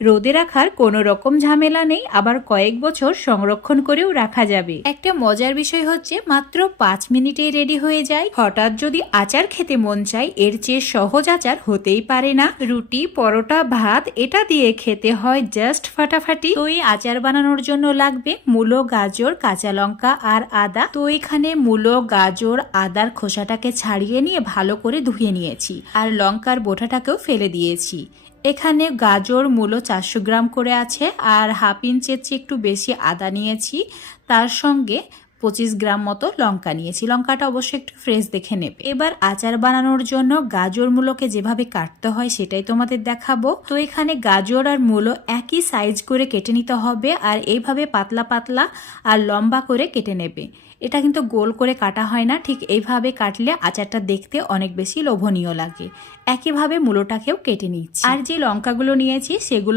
রোদে রাখার কোনো রকম ঝামেলা নেই, আবার কয়েক বছর সংরক্ষণ করেও রাখা যাবে। একটা মজার বিষয় হচ্ছে মাত্র 5 মিনিটেই রেডি হয়ে যায়। হঠাৎ যদি আচার খেতে মন চায়, এর চেয়ে সহজ আচার হতেই পারে না। রুটি, পরোটা, ভাত এটা দিয়ে খেতে হয় জাস্ট ফাটাফাটি। তো এই আচার বানানোর জন্য লাগবে মূলো, গাজর, কাঁচা লঙ্কা আর আদা। তো এখানে মূলো, গাজর, আদার খোসাটাকে ছাড়িয়ে নিয়ে ভালো করে ধুয়ে নিয়েছি, আর লঙ্কার বোঁটাটাকেও ফেলে দিয়েছি। এখানে গাজর, মূলো 400 গ্রাম করে আছে, আর হাফ ইঞ্চের চেয়ে একটু বেশি আদা নিয়েছি। তার সঙ্গে 25 গ্রাম মতো লঙ্কা নিয়েছি। লঙ্কাটা অবশ্যই একটু ফ্রেশ দেখে নেবে। এবার আচার বানানোর জন্য গাজর, মূলোকে যেভাবে কাটতে হয় সেটাই তোমাদের দেখাবো। তো এখানে গাজর আর মূলো একই সাইজ করে কেটে নিতে হবে, আর এইভাবে পাতলা পাতলা আর লম্বা করে কেটে নেবে। এটা কিন্তু গোল করে কাটা হয় না, ঠিক এইভাবে কাটলে আচারটা দেখতে অনেক বেশি লোভনীয় লাগে। একইভাবে মূলোটাকেও কেটে নিচ্ছি, আর যে লঙ্কাগুলো নিয়েছি সেগুলো